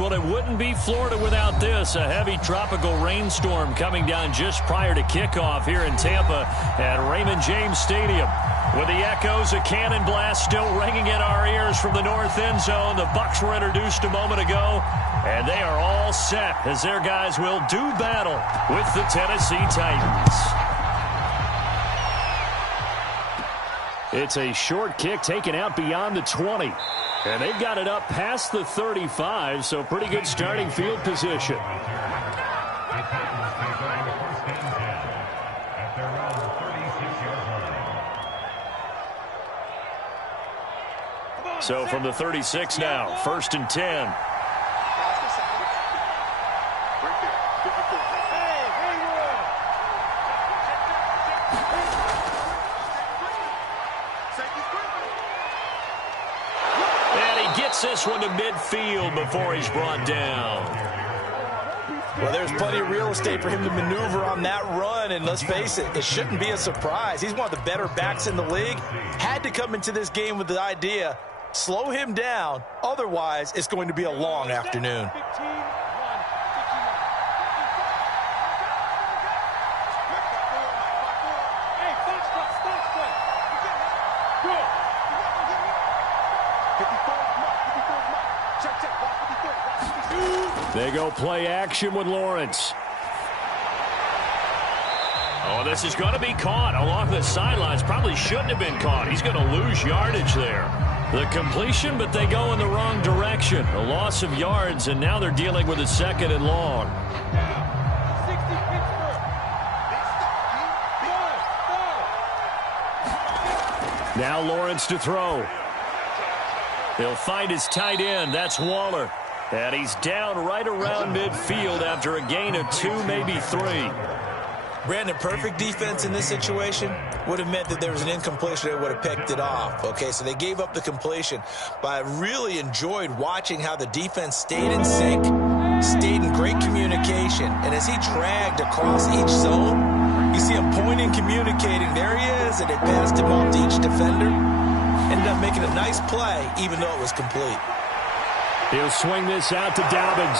Well, it wouldn't be Florida without this. A heavy tropical rainstorm coming down just prior to kickoff here in Tampa at Raymond James Stadium. With the echoes of cannon blast still ringing in our ears from the north end zone, the Bucs were introduced a moment ago, and they are all set as their guys will do battle with the Tennessee Titans. It's a short kick taken out beyond the 20. And they've got it up past the 35, so pretty good starting field position. So from the 36 now, 1st and 10. This one to midfield before he's brought down. Well, there's plenty of real estate for him to maneuver on that run, and let's face it, it shouldn't be a surprise. He's one of the better backs in the league. Had to come into this game with the idea, slow him down, otherwise it's going to be a long afternoon. They go play action with Lawrence. Oh, this is going to be caught along the sidelines. Probably shouldn't have been caught. He's going to lose yardage there. The completion, but they go in the wrong direction. A loss of yards, and now they're dealing with a 2nd and long. Now Lawrence to throw. He'll find his tight end. That's Waller. And he's down right around midfield after a gain of 2, maybe 3. Brandon, perfect defense in this situation would have meant that there was an incompletion that would have picked it off. Okay, so they gave up the completion. But I really enjoyed watching how the defense stayed in sync, stayed in great communication. And as he dragged across each zone, you see him pointing, communicating. There he is, and it passed him off to each defender. Ended up making a nice play, even though it was complete. He'll swing this out to Dobbins.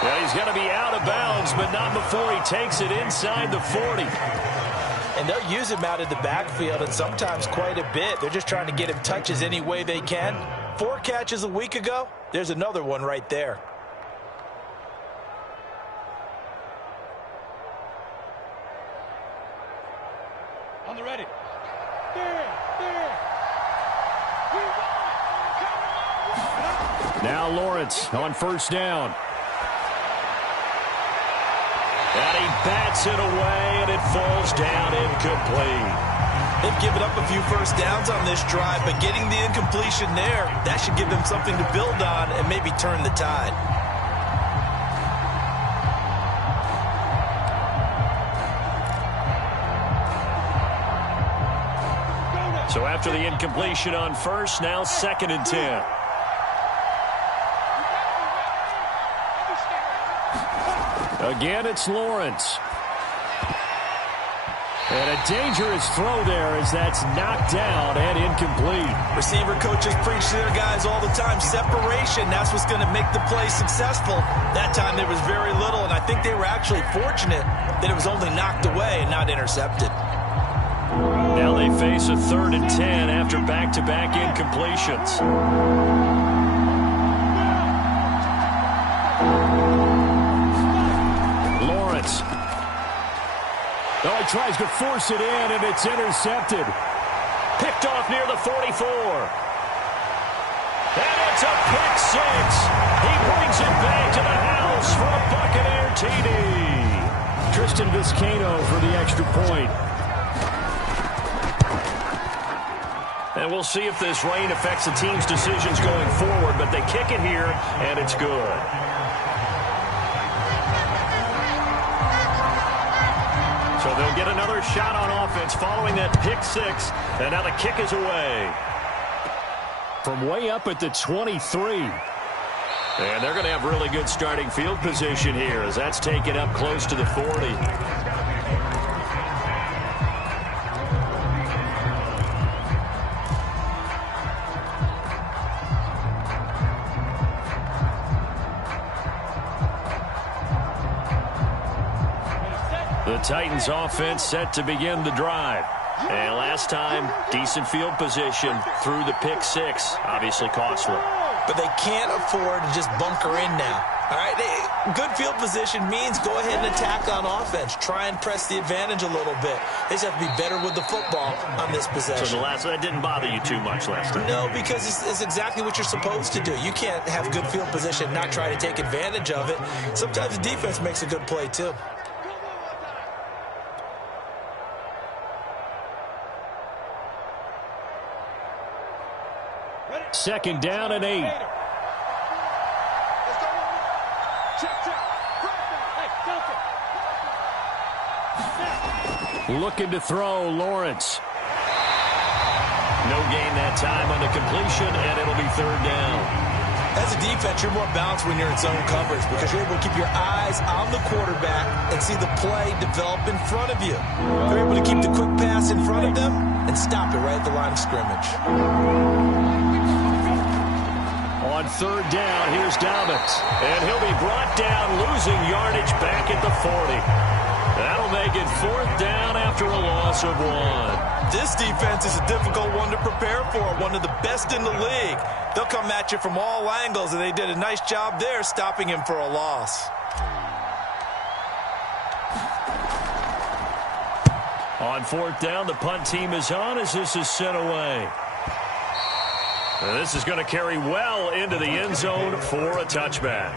Well, he's going to be out of bounds, but not before he takes it inside the 40. And they'll use him out of the backfield, and sometimes quite a bit. They're just trying to get him touches any way they can. 4 catches a week ago. There's another one right there. On the ready. Now Lawrence on 1st down. And he bats it away, and it falls down incomplete. They've given up a few first downs on this drive, but getting the incompletion there, that should give them something to build on and maybe turn the tide. So after the incompletion on 1st, now 2nd and 10. Again, it's Lawrence. And a dangerous throw there as that's knocked down and incomplete. Receiver coaches preach to their guys all the time. Separation, that's what's going to make the play successful. That time there was very little, and I think they were actually fortunate that it was only knocked away and not intercepted. Now they face a 3rd and 10 after back-to-back incompletions. Lawrence. Oh, he tries to force it in, and it's intercepted. Picked off near the 44. And it's a pick 6. He brings it back to the house for a Buccaneer TD. Tristan Vizcaino for the extra point. And we'll see if this rain affects the team's decisions going forward, but they kick it here, and it's good. So they'll get another shot on offense following that pick 6, and now the kick is away. From way up at the 23. And they're going to have really good starting field position here as that's taken up close to the 40. Titans offense set to begin the drive. And last time, decent field position through the pick six. Obviously costly. But they can't afford to just bunker in now. All right, good field position means go ahead and attack on offense. Try and press the advantage a little bit. They just have to be better with the football on this possession. So that didn't bother you too much last time? No, because it's exactly what you're supposed to do. You can't have good field position and not try to take advantage of it. Sometimes the defense makes a good play, too. Second down and 8. Looking to throw, Lawrence. No gain that time on the completion, and it'll be third down. As a defense, you're more balanced when you're in zone coverage because you're able to keep your eyes on the quarterback and see the play develop in front of you. You're able to keep the quick pass in front of them and stop it right at the line of scrimmage. On third down, here's Dobbins. And he'll be brought down, losing yardage back at the 40. That'll make it fourth down after a loss of 1. This defense is a difficult one to prepare for, one of the best in the league. They'll come at you from all angles, and they did a nice job there stopping him for a loss. On fourth down, the punt team is on as this is sent away. And this is going to carry well into the end zone for a touchback.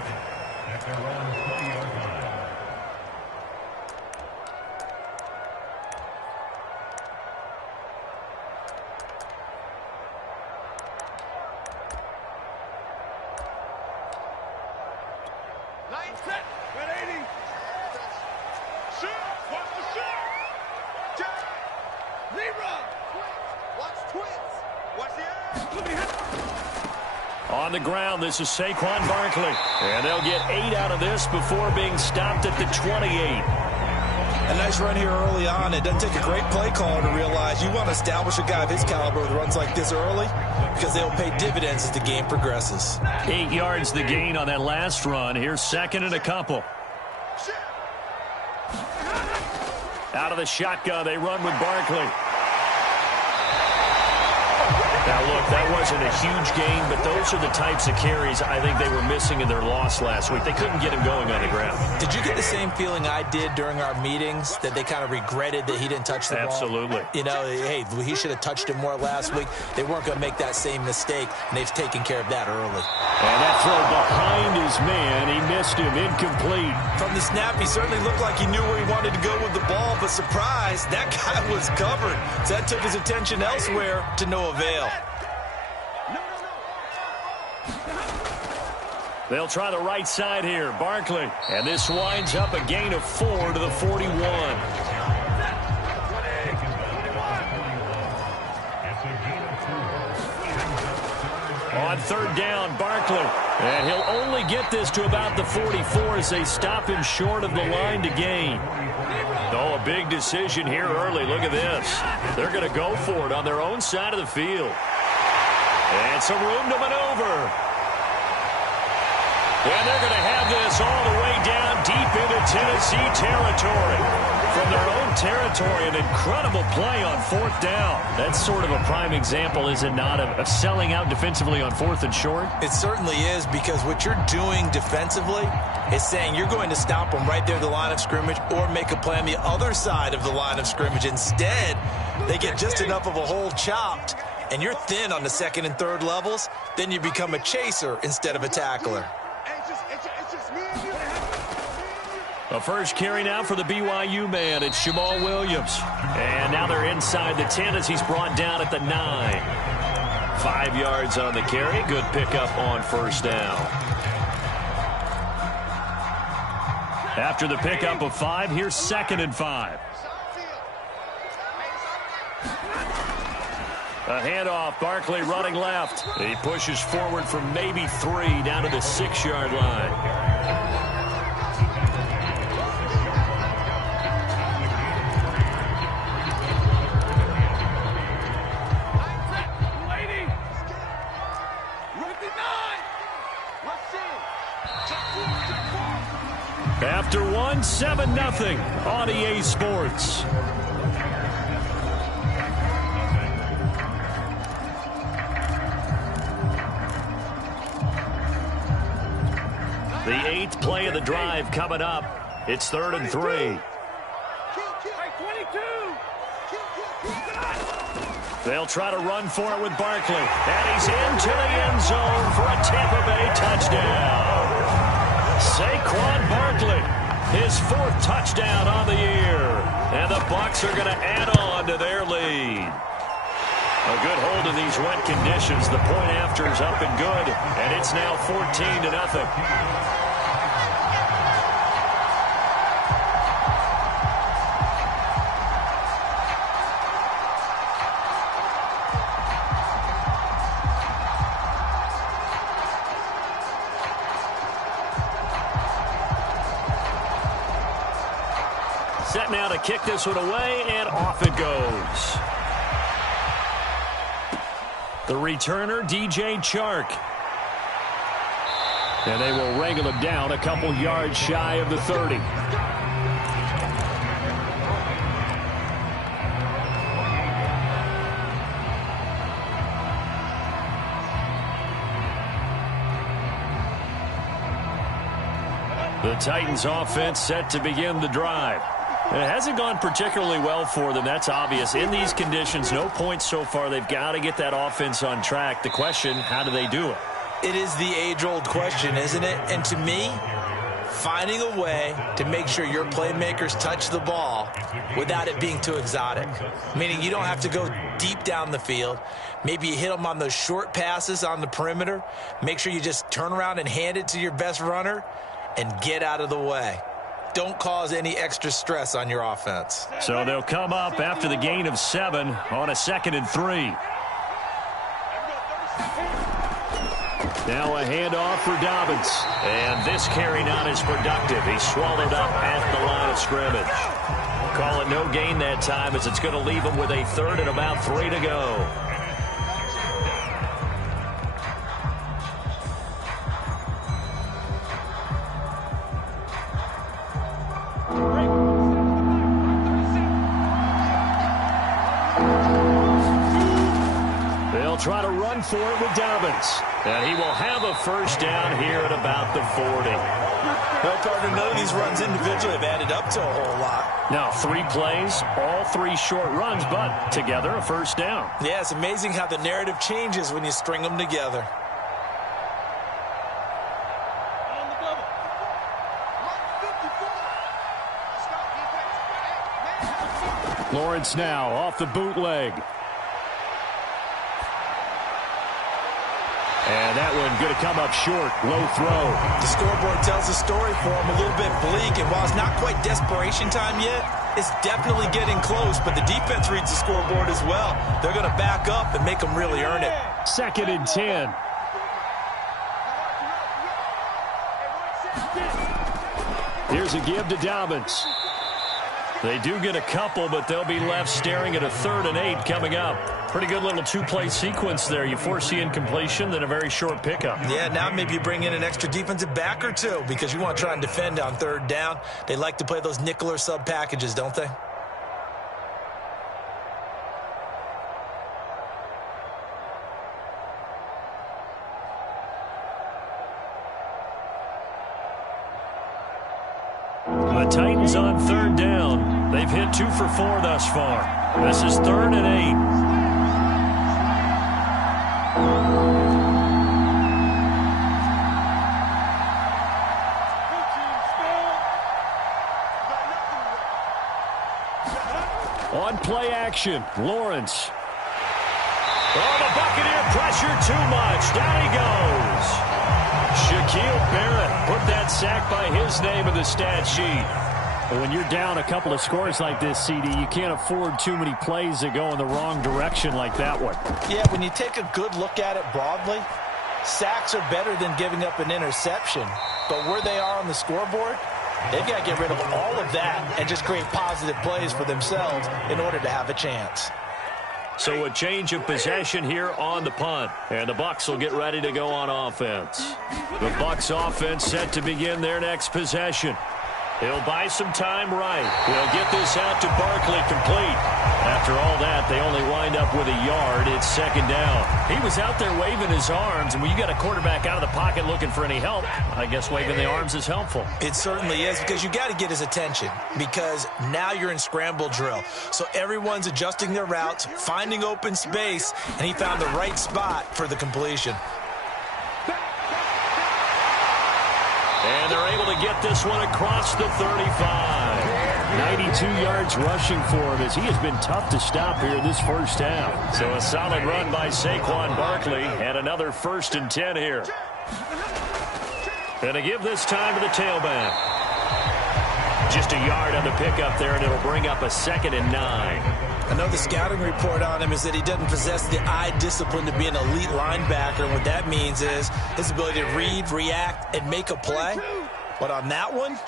On the ground, this is Saquon Barkley. And they'll get 8 out of this before being stopped at the 28. A nice run here early on. It doesn't take a great play caller to realize you want to establish a guy of his caliber with runs like this early because they'll pay dividends as the game progresses. 8 yards the gain on that last run. Here's second and a couple. Out of the shotgun, they run with Barkley. Now, look, that wasn't a huge gain, but those are the types of carries I think they were missing in their loss last week. They couldn't get him going on the ground. Did you get the same feeling I did during our meetings, that they kind of regretted that he didn't touch the ball? Absolutely. You know, hey, he should have touched it more last week. They weren't going to make that same mistake, and they've taken care of that early. And that throw behind his man, he missed him, incomplete. From the snap, he certainly looked like he knew where he wanted to go with the ball, but surprise, that guy was covered. So that took his attention elsewhere to no avail. They'll try the right side here, Barkley. And this winds up a gain of 4 to the 41. On third down, Barkley. And he'll only get this to about the 44 as they stop him short of the line to gain. Oh, a big decision here early. Look at this. They're going to go for it on their own side of the field. And some room to maneuver. And they're going to have this all the way down deep into Tennessee territory. From their own territory, an incredible play on fourth down. That's sort of a prime example, is it not, of selling out defensively on fourth and short? It certainly is, because what you're doing defensively is saying you're going to stop them right there at the line of scrimmage or make a play on the other side of the line of scrimmage. Instead, they get just enough of a hole chopped, and you're thin on the second and third levels, then you become a chaser instead of a tackler. A first carry now for the BYU man. It's Jamal Williams. And now they're inside the 10 as he's brought down at the 9. 5 yards on the carry. Good pickup on first down. After the pickup of 5, here's second and 5. A handoff. Barkley running left. He pushes forward from maybe 3 down to the 6-yard line. After 1, won 7-0 on EA Sports. The 8th play of the drive coming up. It's 3rd and 3. They'll try to run for it with Barkley. And he's into the end zone for a Tampa Bay touchdown. Saquon Barkley, his 4th touchdown on the year. And the Bucs are going to add on to their lead. A good hold in these wet conditions. The point after is up and good. And it's now 14-0. Set now to kick this one away, and off it goes. The returner, DJ Chark. And they will wrangle him down a couple yards shy of the 30. The Titans offense set to begin the drive. It hasn't gone particularly well for them. That's obvious. In these conditions, no points so far. They've got to get that offense on track. The question, how do they do it? It is the age-old question, isn't it? And to me, finding a way to make sure your playmakers touch the ball without it being too exotic. Meaning you don't have to go deep down the field. Maybe you hit them on those short passes on the perimeter. Make sure you just turn around and hand it to your best runner and get out of the way. Don't cause any extra stress on your offense. So they'll come up after the gain of 7 on a 2nd and 3. Now a handoff for Dobbins. And this carry not as productive. He's swallowed up at the line of scrimmage. Call it no gain that time as it's going to leave him with a 3rd and about 3 to go. Try to run for it with Dobbins. And he will have a first down here at about the 40. Well, partner, none of these runs individually have added up to a whole lot. Now, 3 plays, all 3 short runs, but together a first down. Yeah, it's amazing how the narrative changes when you string them together. Lawrence now off the bootleg. And that one going to come up short. Low throw. The scoreboard tells a story for him, a little bit bleak. And while it's not quite desperation time yet, it's definitely getting close. But the defense reads the scoreboard as well. They're going to back up and make them really earn it. 2nd and 10. Here's a give to Dobbins. They do get a couple, but they'll be left staring at a 3rd and 8 coming up. Pretty good little 2-play sequence there. You force the incompletion, then a very short pickup. Yeah, now maybe you bring in an extra defensive back or 2 because you want to try and defend on 3rd down. They like to play those nickel or sub packages, don't they? The Titans on 3rd down. They've hit 2 for 4 thus far. This is 3rd and 8. On play action, Lawrence. Oh, the Buccaneer pressure too much. Down he goes. Shaquille Barrett put that sack by his name in the stat sheet. When you're down a couple of scores like this, CD, you can't afford too many plays that go in the wrong direction like that one. Yeah, when you take a good look at it broadly, sacks are better than giving up an interception. But where they are on the scoreboard, they've got to get rid of all of that and just create positive plays for themselves in order to have a chance. So a change of possession here on the punt. And the Bucs will get ready to go on offense. The Bucs offense set to begin their next possession. He'll buy some time right. He'll get this out to Barkley complete. After all that, they only wind up with a yard. It's second down. He was out there waving his arms, and when you got a quarterback out of the pocket looking for any help, I guess waving the arms is helpful. It certainly is, because you got to get his attention, because now you're in scramble drill. So everyone's adjusting their routes, finding open space, and he found the right spot for the completion. And they're able to get this one across the 35. 92 yards rushing for him, as he has been tough to stop here this first half. So a solid run by Saquon Barkley, and another 1st and 10 here. And to give this time to the tailback. Just a yard on the pickup there, and it'll bring up a 2nd and 9. I know the scouting report on him is that he doesn't possess the eye discipline to be an elite linebacker. And what that means is his ability to read, react, and make a play. But on that one,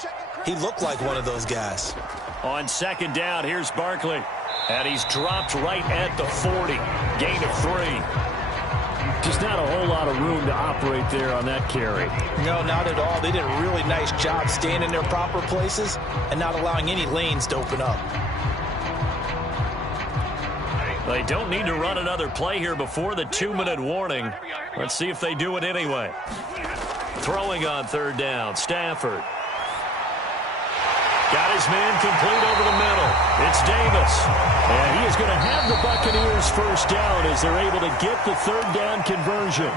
he looked like one of those guys. On 2nd down, here's Barkley. And he's dropped right at the 40. Gain of 3. Just not a whole lot of room to operate there on that carry. No, not at all. They did a really nice job staying in their proper places and not allowing any lanes to open up. They don't need to run another play here before the 2-minute warning. Let's see if they do it anyway. Throwing on 3rd down, Stafford. Got his man complete over the middle. It's Davis. And he is going to have the Buccaneers 1st down as they're able to get the 3rd down conversion.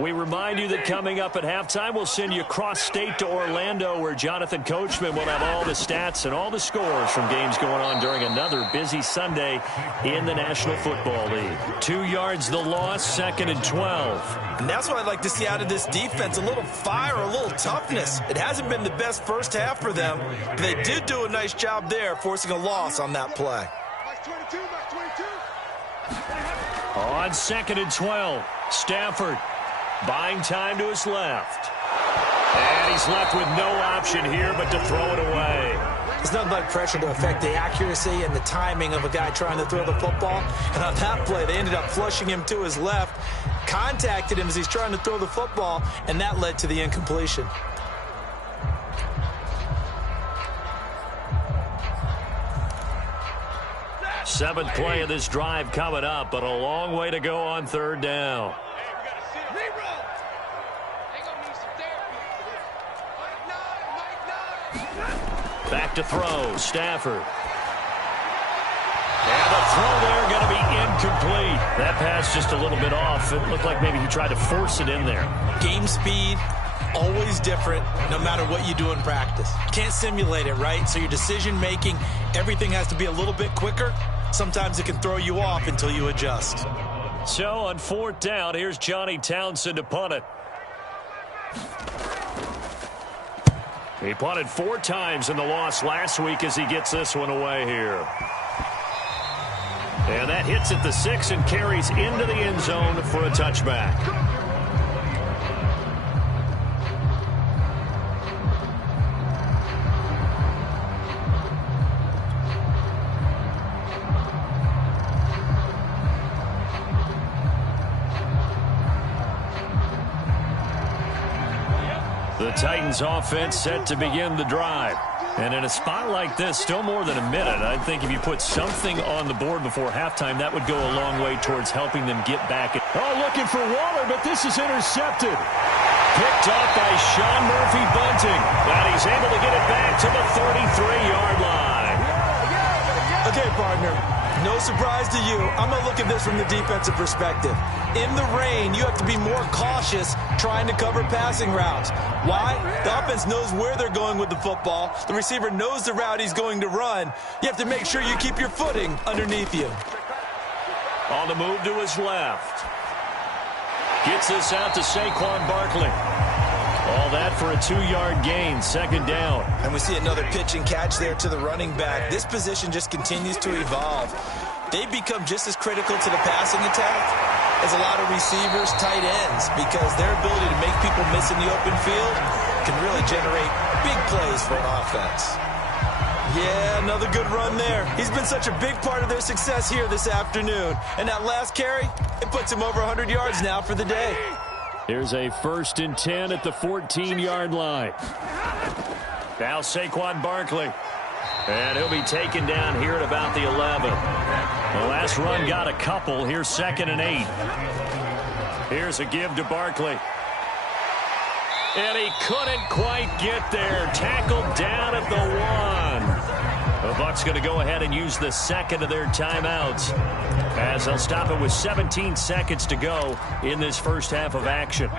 We remind you that coming up at halftime, we'll send you cross-state to Orlando, where Jonathan Coachman will have all the stats and all the scores from games going on during another busy Sunday in the National Football League. 2 yards the loss, 2nd and 12. And that's what I'd like to see out of this defense, a little fire, a little toughness. It hasn't been the best first half for them, but they did do a nice job there, forcing a loss on that play. On 2nd and 12, Stafford. Buying time to his left. And he's left with no option here but to throw it away. There's nothing like pressure to affect the accuracy and the timing of a guy trying to throw the football. And on that play, they ended up flushing him to his left, contacted him as he's trying to throw the football, and that led to the incompletion. Seventh play of this drive coming up, but a long way to go on 3rd down. Back to throw, Stafford. And the throw there going to be incomplete. That pass just a little bit off. It looked like maybe he tried to force it in there. Game speed, always different, no matter what you do in practice. You can't simulate it, right? So your decision-making, everything has to be a little bit quicker. Sometimes it can throw you off until you adjust. So on 4th down, here's Johnny Townsend to punt it. He punted 4 times in the loss last week as he gets this one away here. And that hits at the 6 and carries into the end zone for a touchback. The Titans offense set to begin the drive. And in a spot like this, still more than a minute, I think if you put something on the board before halftime, that would go a long way towards helping them get back. Oh, looking for Waller, but this is intercepted. Picked up by Sean Murphy Bunting. And he's able to get it back to the 33-yard line. Okay, partner. No surprise to you. I'm going to look at this from the defensive perspective. In the rain, you have to be more cautious trying to cover passing routes. Why? The offense knows where they're going with the football. The receiver knows the route he's going to run. You have to make sure you keep your footing underneath you. On the move to his left. Gets this out to Saquon Barkley. All that for a 2-yard gain, 2nd down. And we see another pitch and catch there to the running back. This position just continues to evolve. They become just as critical to the passing attack as a lot of receivers, tight ends, because their ability to make people miss in the open field can really generate big plays for an offense. Yeah, another good run there. He's been such a big part of their success here this afternoon. And that last carry, it puts him over 100 yards now for the day. Here's a 1st and 10 at the 14-yard line. Now Saquon Barkley. And he'll be taken down here at about the 11. The last run got a couple. Here's 2nd and 8. Here's a give to Barkley. And he couldn't quite get there. Tackled down at the 1. The Bucs going to go ahead and use the 2nd of their timeouts, as they'll stop it with 17 seconds to go in this first half of action.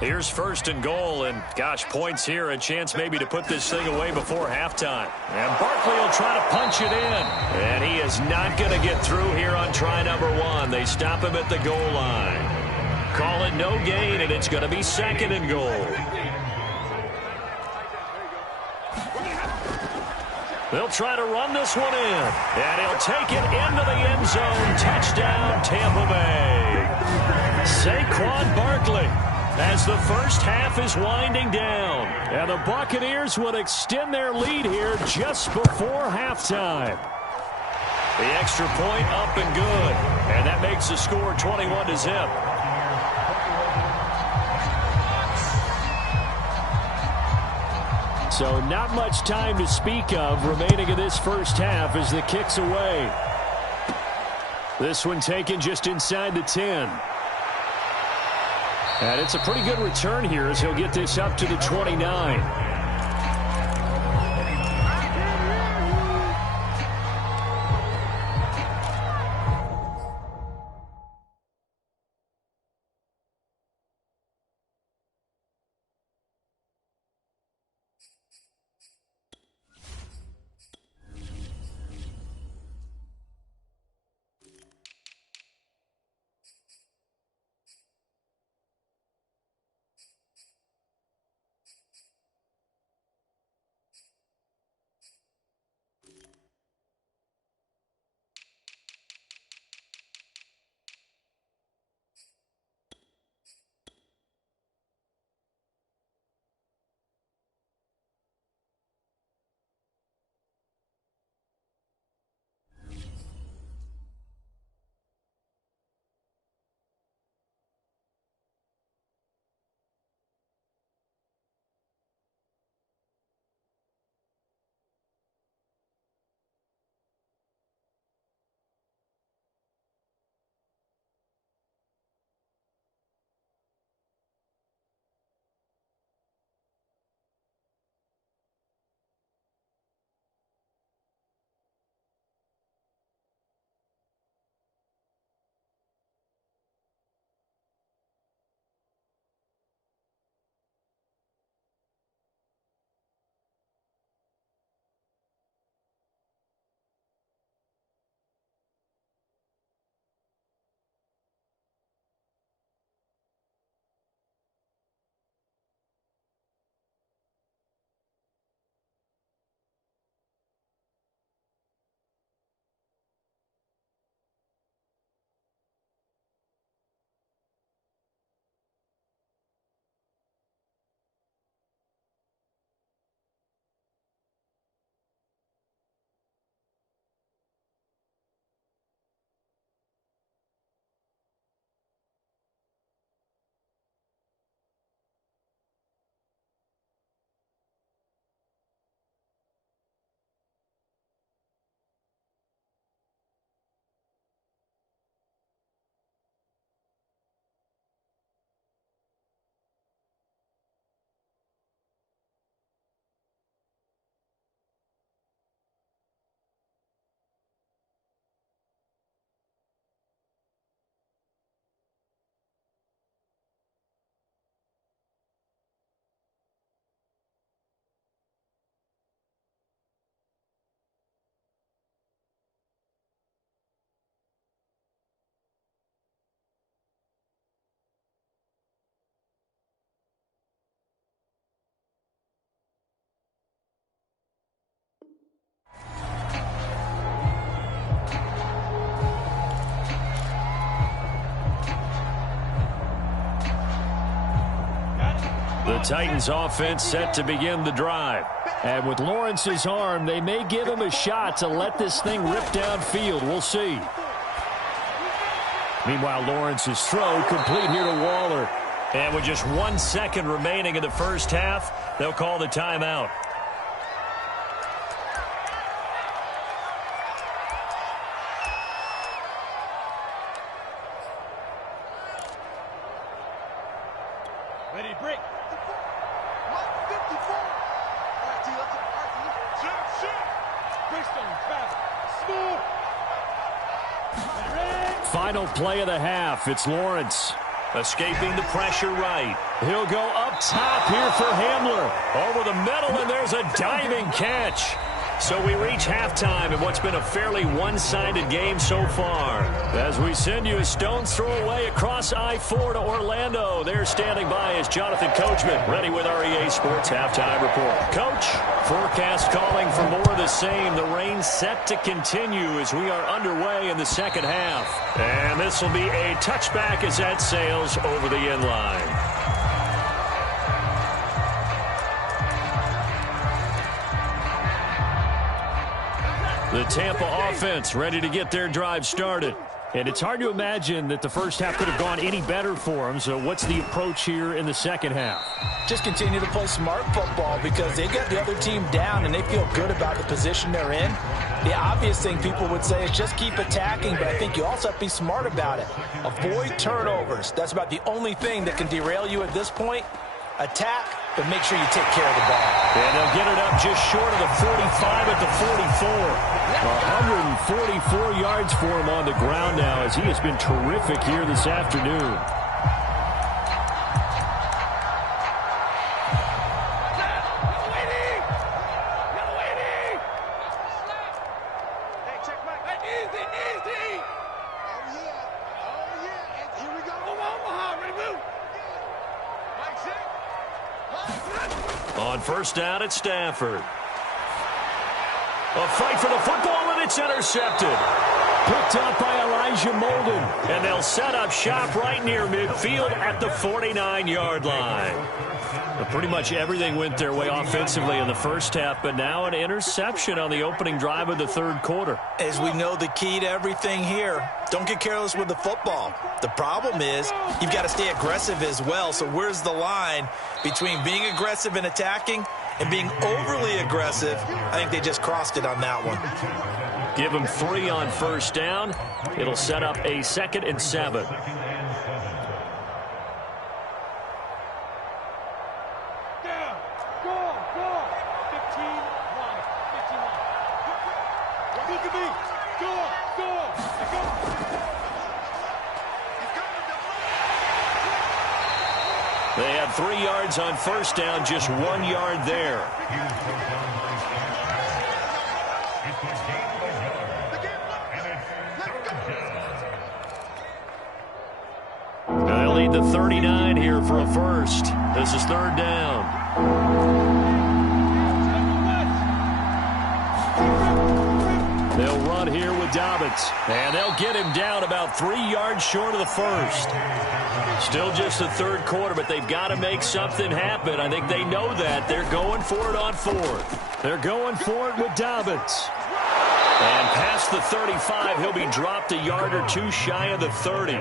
Here's 1st and goal, and gosh, points here, a chance maybe to put this thing away before halftime. And Barkley will try to punch it in, and he is not going to get through here on try number 1. They stop him at the goal line. Call it no gain, and it's going to be 2nd and goal. They'll try to run this one in, and he'll take it into the end zone. Touchdown, Tampa Bay. Saquon Barkley, as the first half is winding down. And the Buccaneers would extend their lead here just before halftime. The extra point up and good, and that makes the score 21-0. So not much time to speak of remaining in this first half as the kick's away. This one taken just inside the 10. And it's a pretty good return here as he'll get this up to the 29. The Titans offense set to begin the drive. And with Lawrence's arm, they may give him a shot to let this thing rip downfield. We'll see. Meanwhile, Lawrence's throw complete here to Waller. And with just 1 second remaining in the first half, they'll call the timeout. Ready, break. 154. Final play of the half. It's Lawrence. Escaping the pressure right. He'll go up top here for Hamler. Over the middle, and there's a diving catch. So we reach halftime in what's been a fairly one-sided game so far. As we send you a stone's throw away across I-4 to Orlando. There standing by is Jonathan Coachman, ready with our EA Sports Halftime Report. Coach, forecast calling for more of the same. The rain set to continue as we are underway in the second half. And this will be a touchback as that sails over the end line. The Tampa offense ready to get their drive started. And it's hard to imagine that the first half could have gone any better for them. So what's the approach here in the second half? Just continue to play smart football because they got the other team down and they feel good about the position they're in. The obvious thing people would say is just keep attacking, but I think you also have to be smart about it. Avoid turnovers. That's about the only thing that can derail you at this point. Attack, but make sure you take care of the ball. And they'll get it up just short of the 45 at the 44. 144 yards for him on the ground now as he has been terrific here this afternoon. On first down at Stafford. A fight for the football, and it's intercepted. Picked up by Elijah Molden. And they'll set up shop right near midfield at the 49-yard line. But pretty much everything went their way offensively in the first half, but now an interception on the opening drive of the third quarter. As we know, the key to everything here, don't get careless with the football. The problem is you've got to stay aggressive as well. So where's the line between being aggressive and attacking and being overly aggressive? I think they just crossed it on that one. Give them 3 on first down. It'll set up a 2nd and 7. They have 3 yards on first down, just 1 yard there. They'll lead the 39 here for a first. This is third down. They'll run here with Dobbins, and they'll get him down about 3 yards short of the first. Still just the third quarter, but they've got to make something happen. I think they know that. They're going for it on fourth. They're going for it with Dobbins. And past the 35, he'll be dropped a yard or 2 shy of the 30.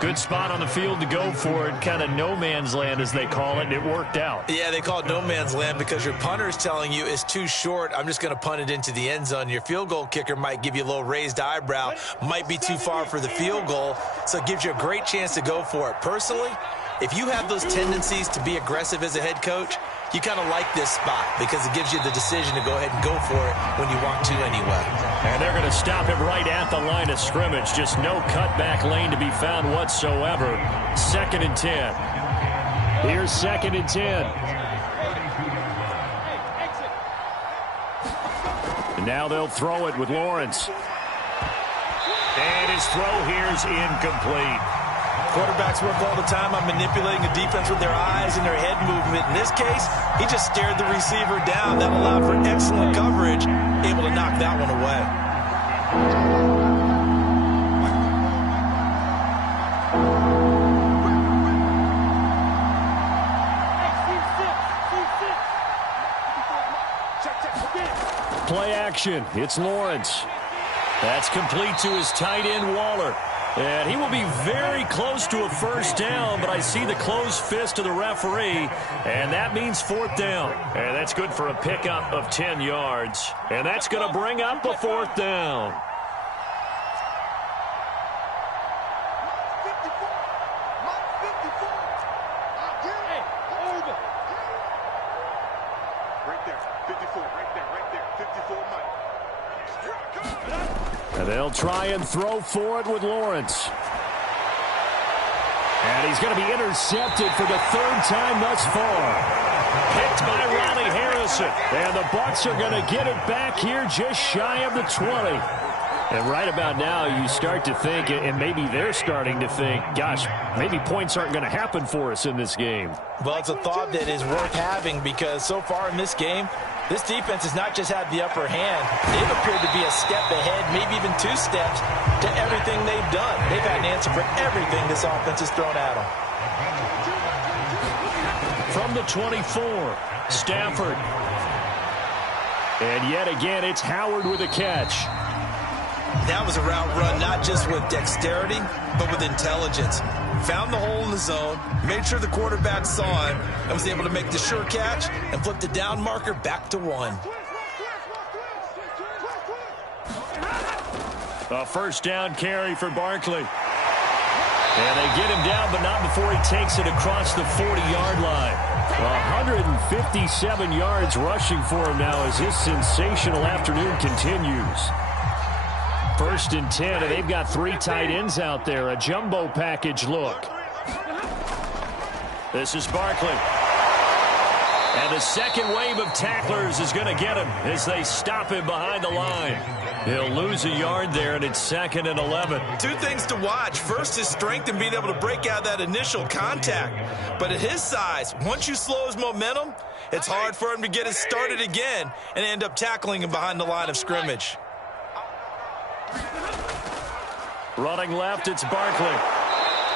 Good spot on the field to go for it. Kind of no man's land, as they call it, and it worked out. Yeah, they call it no man's land because your punter's telling you it's too short. I'm just going to punt it into the end zone. Your field goal kicker might give you a little raised eyebrow. Might be too far for the field goal, so it gives you a great chance to go for it. Personally, if you have those tendencies to be aggressive as a head coach, you kind of like this spot because it gives you the decision to go ahead and go for it when you want to anyway. And they're going to stop him right at the line of scrimmage. Just no cutback lane to be found whatsoever. 2nd and 10. Here's 2nd and 10. And now they'll throw it with Lawrence. And his throw here's incomplete. Quarterbacks work all the time on manipulating the defense with their eyes and their head movement. In this case, he just stared the receiver down. That allowed for excellent coverage, able to knock that one away. play action. It's Lawrence. That's complete to his tight end, Waller. And he will be very close to a first down, but I see the closed fist of the referee, and that means fourth down. And that's good for a pickup of 10 yards. And that's going to bring up a fourth down. And they'll try and throw for it with Lawrence. And he's going to be intercepted for the third time thus far. Picked by Ronnie Harrison. And the Bucs are going to get it back here just shy of the 20. And right about now, you start to think, and maybe they're starting to think, gosh, maybe points aren't going to happen for us in this game. Well, it's a thought that is worth having because so far in this game, this defense has not just had the upper hand. They've appeared to be a step ahead, maybe even 2 steps to everything they've done. They've had an answer for everything this offense has thrown at them. From the 24, Stafford. And yet again, it's Howard with a catch. That was a route run not just with dexterity, but with intelligence. Found the hole in the zone, made sure the quarterback saw him, and was able to make the sure catch and flip the down marker back to 1. A first down carry for Barkley. And they get him down, but not before he takes it across the 40-yard line. 157 yards rushing for him now as this sensational afternoon continues. First and 10, and they've got 3 tight ends out there. A jumbo package look. This is Barkley. And the second wave of tacklers is going to get him as they stop him behind the line. He'll lose a yard there, and it's 2nd and 11. 2 things to watch. First, his strength in being able to break out that initial contact. But at his size, once you slow his momentum, it's hard for him to get it started again and end up tackling him behind the line of scrimmage. Running left, it's Barkley.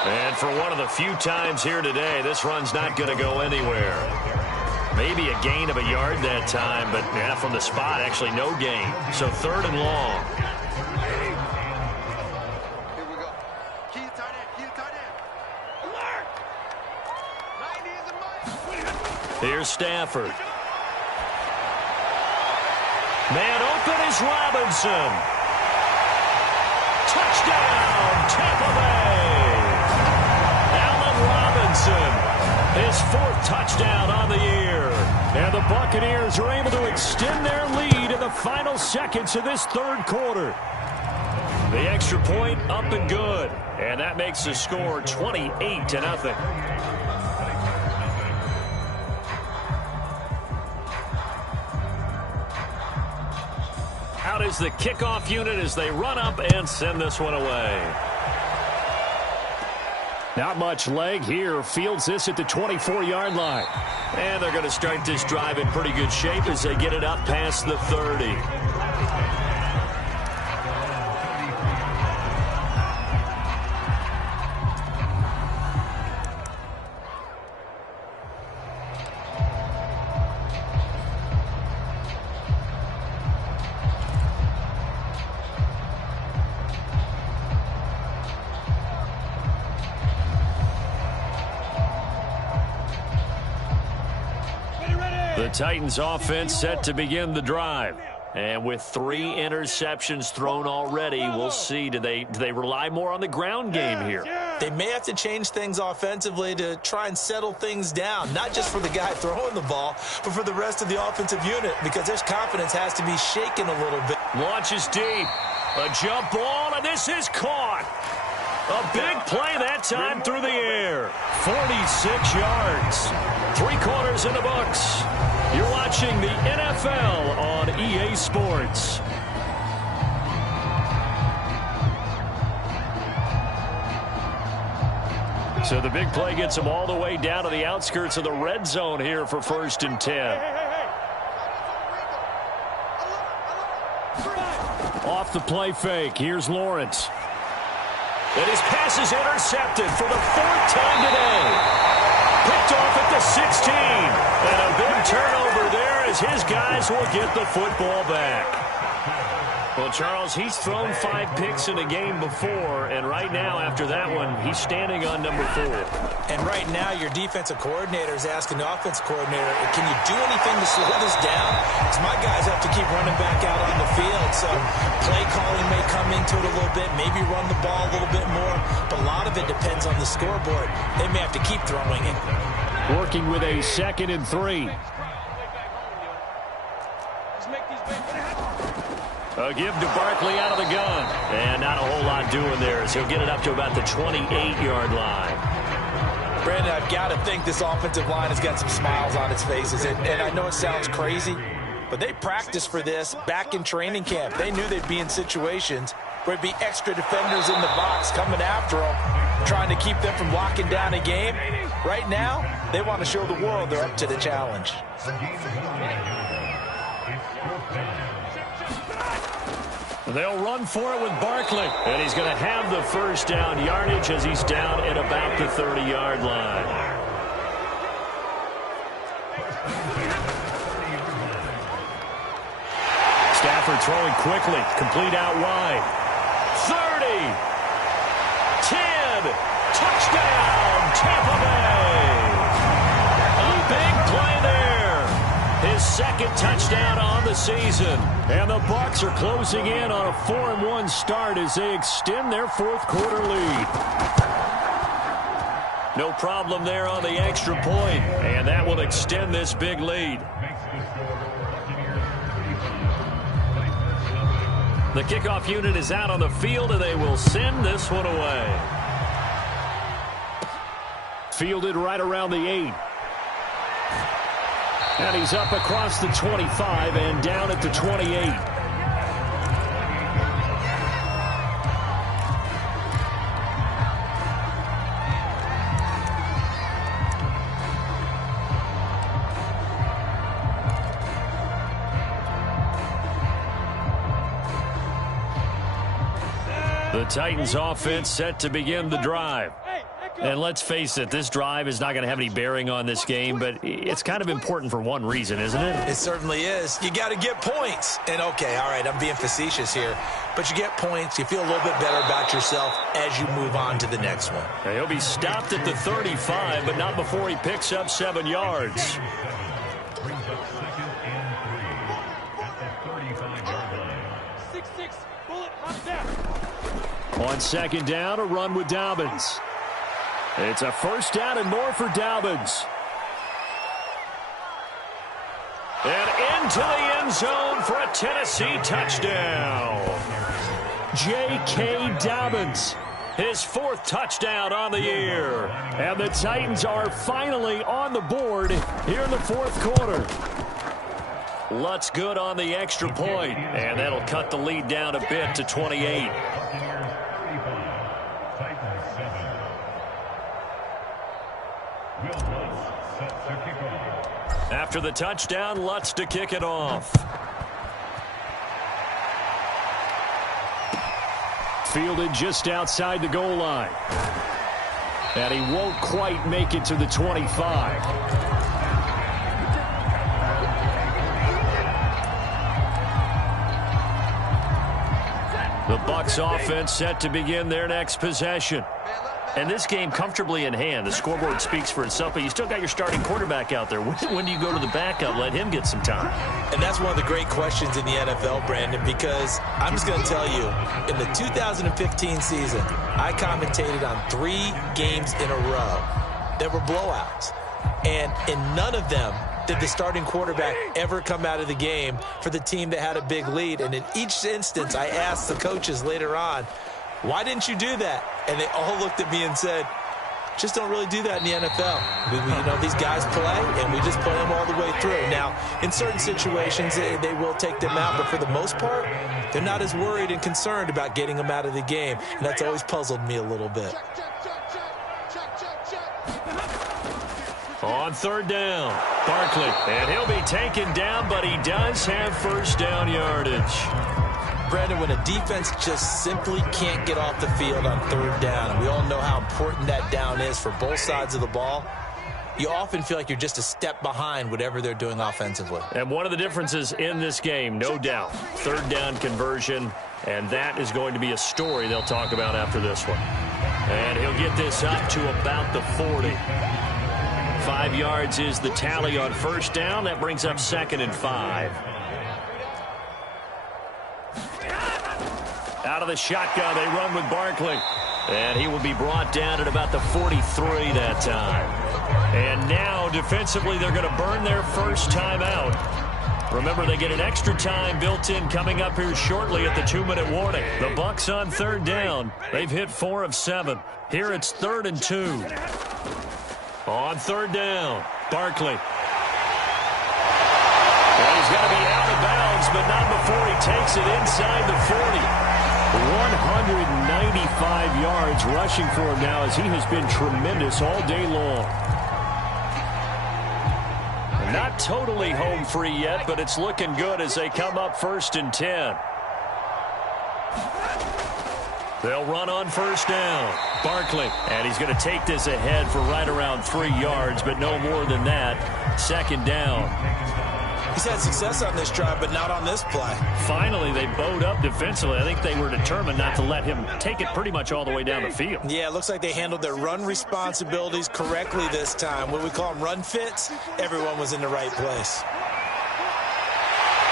And for one of the few times here today, this run's not going to go anywhere. Maybe a gain of a yard that time, but yeah, from the spot, actually no gain. So 3rd and long. Here we go. Key tight end. Alert! 90 is a mic. Here's Stafford. Man open is Robinson. Touchdown, Tampa Bay. Allen Robinson, his 4th touchdown on the year. And the Buccaneers are able to extend their lead in the final seconds of this 3rd quarter. The extra point up and good. And that makes the score 28-0. Out is the kickoff unit as they run up and send this one away. Not much leg here. Fields this at the 24-yard line. And they're going to start this drive in pretty good shape as they get it up past the 30. The Titans offense set to begin the drive. And with 3 interceptions thrown already, we'll see. Do they rely more on the ground game here? They may have to change things offensively to try and settle things down, not just for the guy throwing the ball, but for the rest of the offensive unit, because their confidence has to be shaken a little bit. Launches deep. A jump ball, and this is caught. A big play that time through the air. 46 yards. 3 quarters in the books. You're watching the NFL on EA Sports. So the big play gets them all the way down to the outskirts of the red zone here for 1st and 10. Off the play fake. Here's Lawrence. And his pass is intercepted for the 4th time today. Picked off at the 16. And a big turnover there as as his guys will get the football back. Well, Charles, he's thrown 5 picks in a game before, and right now, after that one, he's standing on number 4. And right now, your defensive coordinator is asking the offensive coordinator, can you do anything to slow this down? Because my guys have to keep running back out on the field, so play calling may come into it a little bit, maybe run the ball a little bit more, but a lot of it depends on the scoreboard. They may have to keep throwing it. Working with a 2nd and 3. A give to Barkley out of the gun. And not a whole lot doing there as he'll get it up to about the 28-yard line. Brandon, I've got to think this offensive line has got some smiles on its faces. And I know it sounds crazy, but they practiced for this back in training camp. They knew they'd be in situations where there'd be extra defenders in the box coming after them, trying to keep them from locking down a game. Right now, they want to show the world they're up to the challenge. They'll run for it with Barkley. And he's going to have the first down yardage as he's down at about the 30-yard line. Stafford throwing quickly. Complete out wide. 30. 10. Touchdown, Tampa Bay. A big play there. His 2nd touchdown on the season. And the Bucs are closing in on a 4-1 start as they extend their 4th quarter lead. No problem there on the extra point, and that will extend this big lead. The kickoff unit is out on the field, and they will send this one away. Fielded right around the 8. And he's up across the 25 and down at the 28. The Titans offense set to begin the drive. And let's face it, this drive is not going to have any bearing on this game, but it's kind of important for one reason, isn't it? It certainly is. You got to get points. And, okay, all right, I'm being facetious here. But you get points. You feel a little bit better about yourself as you move on to the next one. He'll be stopped at the 35, but not before he picks up 7 yards. On 2nd down, a run with Dobbins. It's a 1st down and more for Dobbins. And into the end zone for a Tennessee touchdown. J.K. Dobbins, his 4th touchdown on the year. And the Titans are finally on the board here in the 4th quarter. Lutz good on the extra point, and that'll cut the lead down a bit to 28. After the touchdown, Lutz to kick it off. Fielded just outside the goal line. And he won't quite make it to the 25. The Bucs offense set to begin their next possession. And this game comfortably in hand. The scoreboard speaks for itself, but you still got your starting quarterback out there. When do you go to the backup, let him get some time? And that's one of the great questions in the NFL, Brandon, because I'm just going to tell you, in the 2015 season, I commentated on 3 games in a row that were blowouts. And in none of them did the starting quarterback ever come out of the game for the team that had a big lead. And in each instance, I asked the coaches later on, why didn't you do that? And they all looked at me and said, just don't really do that in the NFL. These guys play, and we just play them all the way through. Now, in certain situations, they will take them out, but for the most part, they're not as worried and concerned about getting them out of the game, and that's always puzzled me a little bit. On 3rd down, Barkley, and he'll be taken down, but he does have 1st down yardage. Brandon, when a defense just simply can't get off the field on 3rd down, and we all know how important that down is for both sides of the ball, you often feel like you're just a step behind whatever they're doing offensively. And one of the differences in this game, no doubt, third down conversion, and that is going to be a story they'll talk about after this one. And he'll get this up to about the 40. 5 yards is the tally on first down. That brings up 2nd and 5. Out of the shotgun, they run with Barkley. And he will be brought down at about the 43 that time. And now, defensively, they're going to burn their first time out. Remember, they get an extra time built in coming up here shortly at the 2-minute warning. The Bucs on third down. They've hit 4 of 7. Here it's 3rd and 2. On third down, Barkley. Well, he's got to be out of bounds, but not before he takes it inside the 40. 195 yards rushing for him now as he has been tremendous all day long. Not totally home free yet, but it's looking good as they come up 1st and 10. They'll run on first down. Barkley, and he's going to take this ahead for right around 3 yards, but no more than that. 2nd down. He's had success on this drive, but not on this play. Finally, they bowed up defensively. I think they were determined not to let him take it pretty much all the way down the field. Yeah, it looks like they handled their run responsibilities correctly this time. What we call them run fits, everyone was in the right place.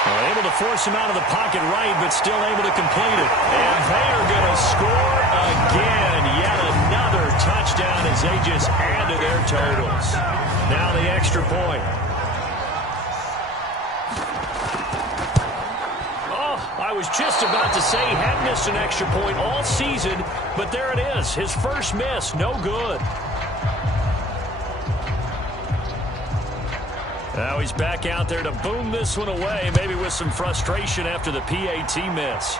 Well, able to force him out of the pocket right, but still able to complete it. And they are going to score again. Yet another touchdown as they just add to their totals. Now the extra point. I was just about to say he hadn't missed an extra point all season, but there it is. His first miss, no good. Now he's back out there to boom this one away, maybe with some frustration after the PAT miss.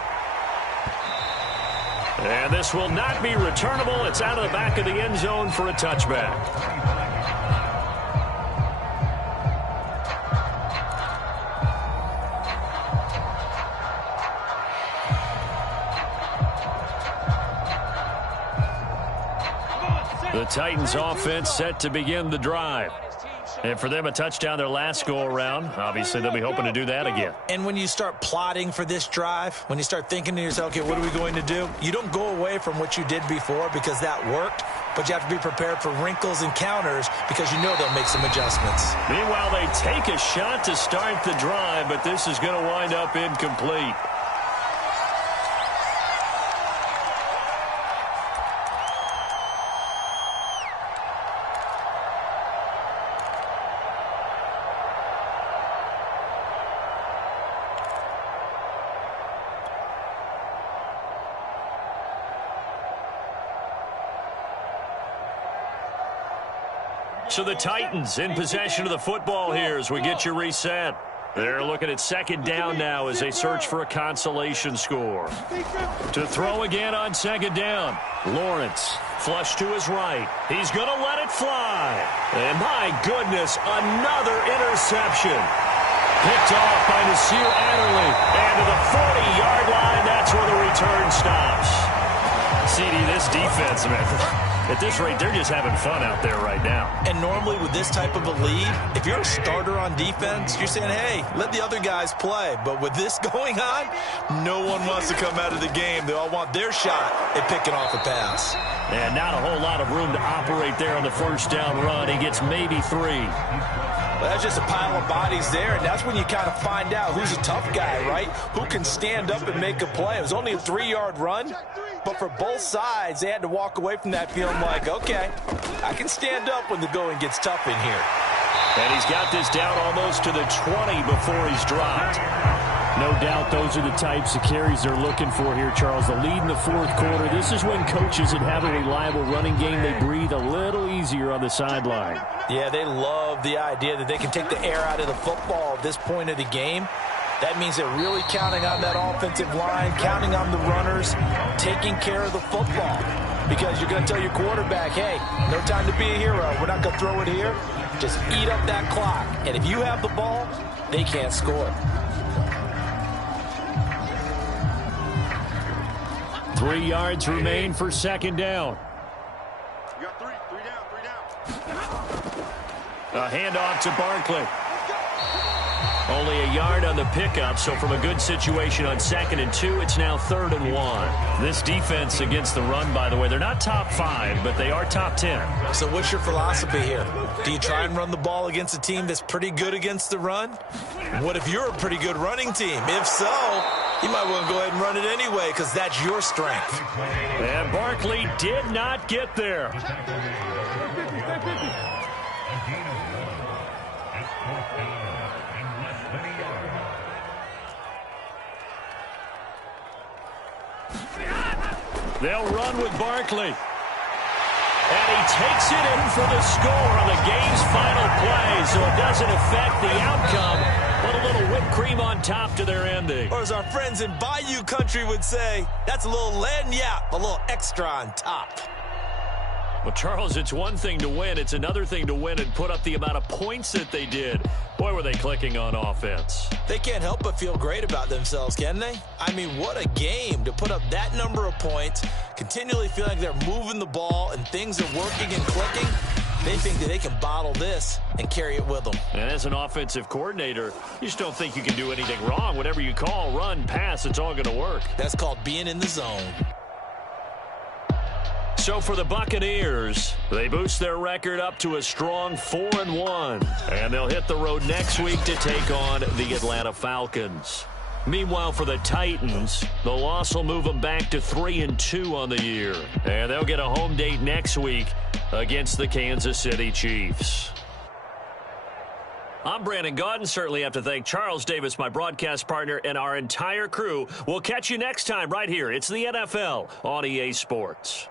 And this will not be returnable. It's out of the back of the end zone for a touchback. The Titans offense set to begin the drive. And for them, a touchdown their last go-around. Obviously, they'll be hoping to do that again. And when you start plotting for this drive, when you start thinking to yourself, okay, what are we going to do? You don't go away from what you did before because that worked, but you have to be prepared for wrinkles and counters because you know they'll make some adjustments. Meanwhile, they take a shot to start the drive, but this is going to wind up incomplete. So the Titans in possession of the football here as we get you reset. They're looking at 2nd down now as they search for a consolation score. To throw again on 2nd down. Lawrence, flush to his right. He's going to let it fly. And my goodness, another interception. Picked off by Nasir Adderley. And to the 40-yard line, that's where the return stops. CD, this defense, man. At this rate, they're just having fun out there right now. And normally with this type of a lead, if you're a starter on defense, you're saying, hey, let the other guys play. But with this going on, no one wants to come out of the game. They all want their shot at picking off a pass. And not a whole lot of room to operate there on the first down run. He gets maybe 3. Well, that's just a pile of bodies there, and that's when you kind of find out who's a tough guy, right? Who can stand up and make a play. It was only a 3-yard run, but for both sides, they had to walk away from that feeling like, okay, I can stand up when the going gets tough in here. And he's got this down almost to the 20 before he's dropped. No doubt those are the types of carries they're looking for here, Charles. The lead in the fourth quarter. This is when coaches that have a reliable running game, they breathe a little easier on the sideline. Yeah, they love the idea that they can take the air out of the football at this point of the game. That means they're really counting on that offensive line, counting on the runners, taking care of the football. Because you're going to tell your quarterback, hey, no time to be a hero. We're not going to throw it here. Just eat up that clock. And if you have the ball, they can't score. 3 yards remain for 2nd down. You got 3 down. A handoff to Barkley. Only a yard on the pickup, so from a good situation on 2nd and 2, it's now 3rd and 1. This defense against the run, by the way, they're not top 5, but they are top 10. So what's your philosophy here? Do you try and run the ball against a team that's pretty good against the run? What if you're a pretty good running team? If so, you might want to go ahead and run it anyway because that's your strength. And Barkley did not get there. They'll run with Barkley. And he takes it in for the score on the game's final play, so it doesn't affect the outcome. Put a little whipped cream on top to their ending. Or as our friends in Bayou Country would say, that's a little lagniappe, a little extra on top. Well, Charles, it's one thing to win. It's another thing to win and put up the amount of points that they did. Boy, were they clicking on offense. They can't help but feel great about themselves, can they? I mean, what a game to put up that number of points, continually feel like they're moving the ball and things are working and clicking. They think that they can bottle this and carry it with them. And as an offensive coordinator, you just don't think you can do anything wrong. Whatever you call, run, pass, it's all going to work. That's called being in the zone. So for the Buccaneers, they boost their record up to a strong 4-1. And they'll hit the road next week to take on the Atlanta Falcons. Meanwhile, for the Titans, the loss will move them back to 3-2 on the year. And they'll get a home date next week against the Kansas City Chiefs. I'm Brandon Gaudin. Certainly have to thank Charles Davis, my broadcast partner, and our entire crew. We'll catch you next time right here. It's the NFL on EA Sports.